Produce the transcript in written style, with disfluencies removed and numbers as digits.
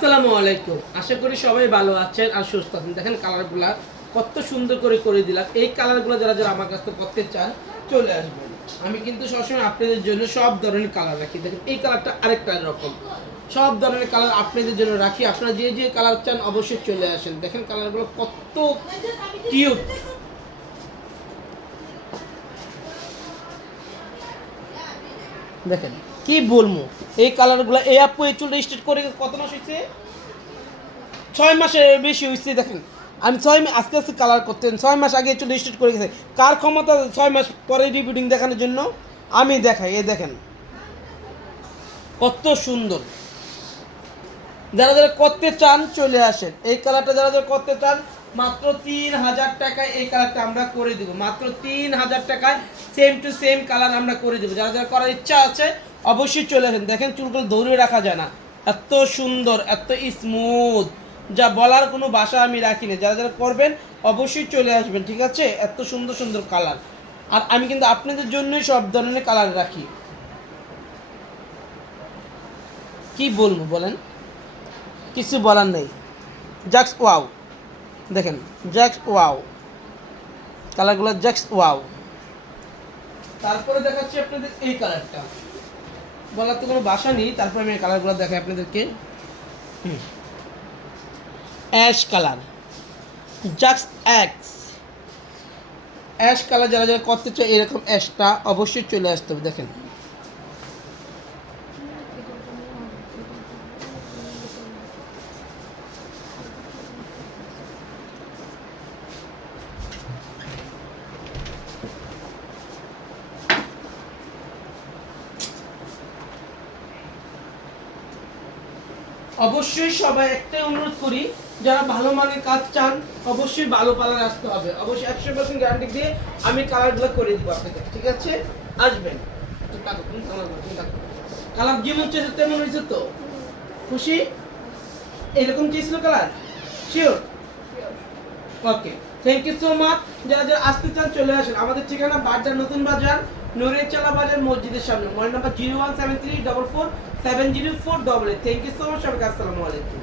আসসালামু আলাইকুম। আশা করি সবাই ভালো আছেন আর সুস্থ আছেন। দেখেন কালারগুলা কত সুন্দর করে দিলাম। এই কালারগুলো যারা যারা আমার কাছ থেকে করতে চান চলে আসবেন। আমি কিন্তু সবসময় আপনাদের জন্য সব ধরনের কালার রাখি। দেখেন এই কালারটা আরেকটা রকম। সব ধরনের কালার আপনাদের জন্য রাখি। আপনারা যে যে কালার চান অবশ্যই চলে আসেন। দেখেন কালারগুলো কত কিউট। দেখেন কি বলবো, এই কালারগুলো এই আপু এই চুলটা স্ট্রেট করে কত মাস হয়েছে? 6 মাসের বেশি হয়েছে। দেখেন আমি আস্তে আস্তে কালার করতেন, 6 মাস আগে চুল স্ট্রেট করে গেছে। কার ক্ষমতা 6 মাস পরে রিপিটিং দেখানোর জন্য? আমি দেখাই। এ দেখেন কত সুন্দর। যারা যারা করতে চান চলে আসেন। এই কালারটা যারা যারা করতে চান মাত্র 3000 টাকায় এই কালারটা আমরা করে দিব। মাত্র 3000 টাকায় সেম টু সেম কালার আমরা করে দেবো। যারা যারা করার ইচ্ছা আছে অবশ্যই চলে আসেন। দেখেন চুলগুলো ধরে রাখা যায় না, এত সুন্দর, এত স্মুথ, যা বলার কোনো ভাষা আমি রাখি না। যারা যারা করবেন অবশ্যই চলে আসবেন, ঠিক আছে? এত সুন্দর সুন্দর কালার। আর আমি কিন্তু আপনাদের জন্যই সব ধরনের কালার রাখি। কি বলবো বলেন, কিছু বলার নেই। জাক্স ওয়াও, দেখেন জাক্স ওয়াও, কালারগুলো জাক্স ওয়াও। তারপরে দেখাচ্ছি আপনাদের এই কালারটা, বলার তো কোনো ভাষা নেই। তারপরে আমি এই কালারগুলো দেখাই আপনাদেরকে। অ্যাশ কালার, জাক্স এক্স অ্যাশ কালার। যারা যারা করতে চায় এরকম অ্যাশটা অবশ্যই চলে আসতে হবে। দেখেন অবশ্যই সবাই একটাই অনুরোধ করি, যারা ভালো মানের কাজ চান অবশ্যই ভালো কালার আসতে হবে। অবশ্যই 100% গ্যারান্টি দিয়ে আমি কালারগুলো করে দিব আপনাদের, ঠিক আছে? আসবেন। কালার যেমন চেয়েছে তেমন হয়েছে তো? খুশি? এরকম চেয়েছিল colour? Sure? Okay, thank you so much. যারা যারা আসতে চান চলে আসেন। আমাদের ঠিকানা বাজার, নতুন বাজার, নুরিয়াচালা বাজার, মসজিদের সামনে। Mobile number 01734470488। Thank you so much সবাইকে। আসসালামু আলাইকুম।